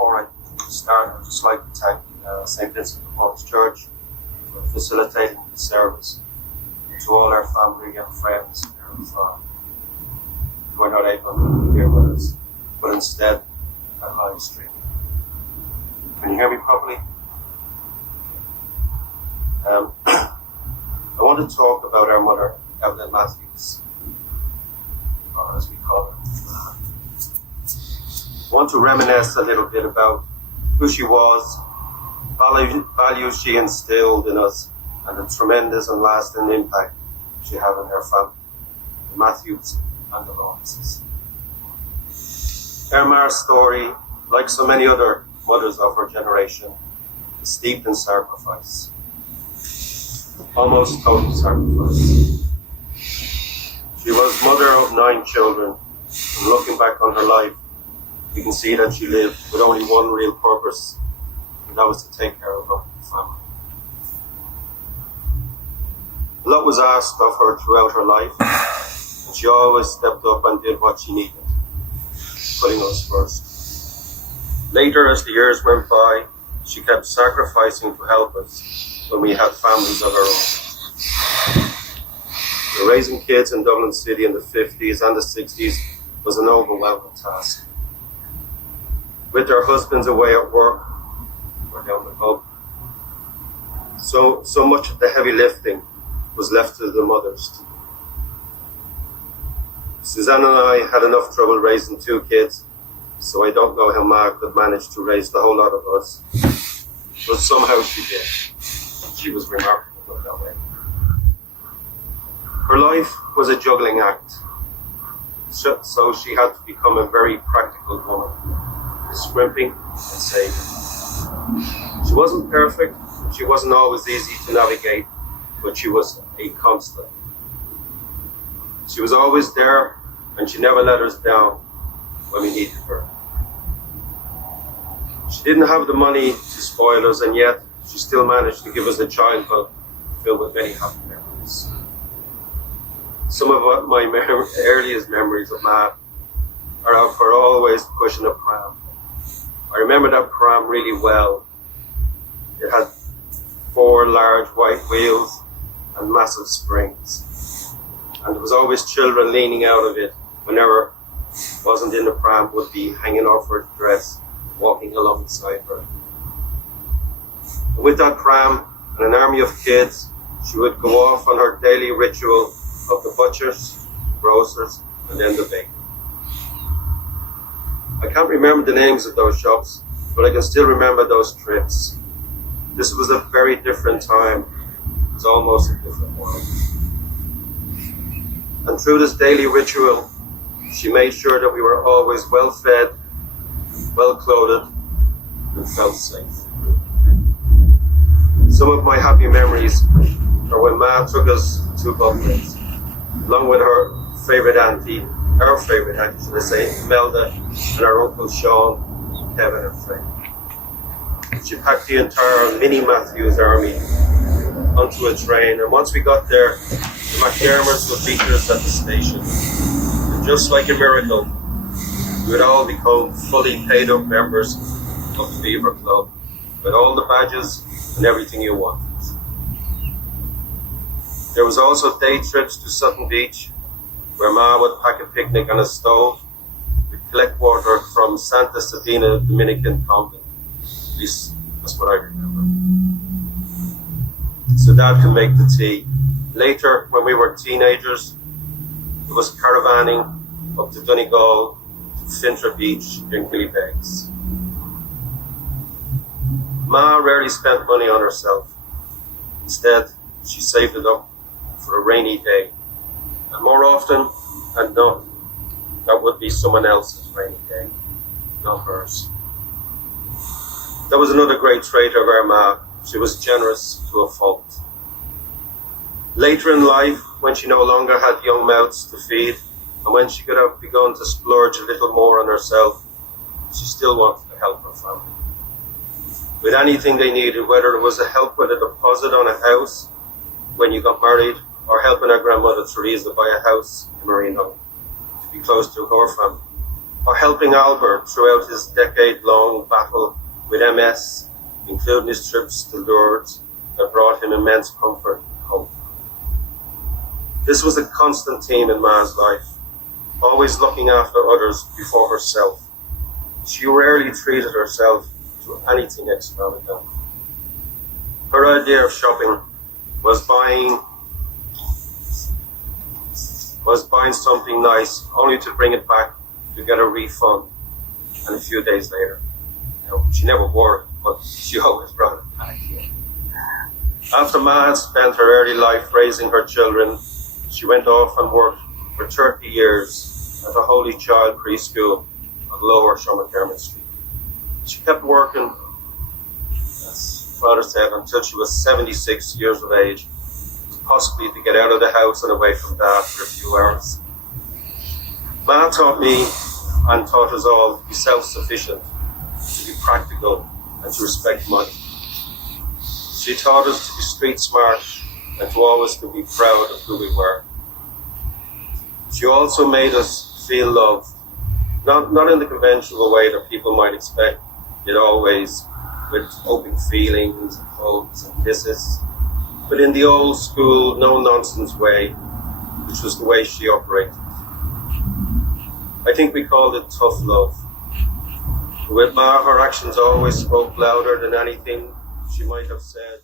before I start, I'd just like to thank St. Vincent de Paul's Church for facilitating the service, and to all our family and friends who are not able to be here with us, but instead at live stream. Can you hear me properly? I want to talk about our mother, Evelyn Matthews, or as we call her. I want to reminisce a little bit about who she was, values she instilled in us, and the tremendous and lasting impact she had on her family, the Matthews and the Lawrences. Ma's story, like so many other mothers of her generation, is steeped in sacrifice. Almost total sacrifice. She was mother of 9 children, and looking back on her life, you can see that she lived with only one real purpose, and that was to take care of her family. A lot was asked of her throughout her life, and she always stepped up and did what she needed, putting us first. Later, as the years went by, she kept sacrificing to help us when we had families of our own. Raising kids in Dublin City in the 50s and the 60s was an overwhelming task. With their husbands away at work or down the pub, so much of the heavy lifting was left to the mothers to do. Suzanne and I had enough trouble raising 2 kids, so I don't know how Ma could manage to raise the whole lot of us. But somehow she did. She was remarkable in that way. Her life was a juggling act, so she had to become a very practical woman, scrimping and saving. She wasn't perfect, she wasn't always easy to navigate, but she was a constant. She was always there, and she never let us down when we needed her. She didn't have the money to spoil us, and yet she still managed to give us a childhood filled with many happy memories. Some of my earliest memories of Ma are of her always pushing a pram. I remember that pram really well. It had 4 large white wheels and massive springs. And there was always children leaning out of it whenever wasn't in the pram, would be hanging off her dress, walking alongside her. And with that pram and an army of kids, she would go off on her daily ritual of the butchers, grocers, and then the baker. I can't remember the names of those shops, but I can still remember those trips. This was a very different time. It's almost a different world. And through this daily ritual, she made sure that we were always well fed, well clothed, and felt safe. Some of my happy memories are when Ma took us to Butlins, along with her favourite auntie, our favourite auntie, should I say, Imelda, and our Uncle Sean, Kevin, and Frank. She packed the entire mini Matthews army onto a train, and once we got there, the McDermotts would meet us at the station. And just like a miracle, we would all become fully paid up members of the Beaver Club, with all the badges and everything you wanted. There was also day trips to Sutton Beach, where Ma would pack a picnic on a stove. We'd collect water from Santa Sabina Dominican Convent. At least that's what I remember. So Dad could make the tea. Later, when we were teenagers, it was caravanning up to Donegal, to Fintra Beach in Quillybegs. Ma rarely spent money on herself. Instead, she saved it up for a rainy day. And more often than not, that would be someone else's rainy day, not hers. That was another great trait of our Ma. She was generous to a fault. Later in life, when she no longer had young mouths to feed, and when she could have begun to splurge a little more on herself, she still wanted to help her family. With anything they needed, whether it was a help with a deposit on a house when you got married, or helping our grandmother Teresa buy a house in Marino to be close to her family. or helping Albert throughout his decade-long battle with MS, including his trips to Lourdes that brought him immense comfort and hope. This was a constant theme in Ma's life, always looking after others before herself. She rarely treated herself to anything extravagant. Her idea of shopping was buying something nice, only to bring it back to get a refund, and a few days later. She never wore it, but she always brought it back. After Ma had spent her early life raising her children, she went off and worked for 30 years at the Holy Child Preschool on Lower Sherman Street. She kept working, as Father said, until she was 76 years of age, possibly to get out of the house and away from Dad for a few hours. Ma taught me and taught us all to be self-sufficient, to be practical, and to respect money. She taught us to be street smart and to always to be proud of who we were. She also made us feel loved, not in the conventional way that people might expect it always, with open feelings and hugs and kisses, but in the old school, no-nonsense way, which was the way she operated. I think we called it tough love. With Ma, her actions always spoke louder than anything she might have said.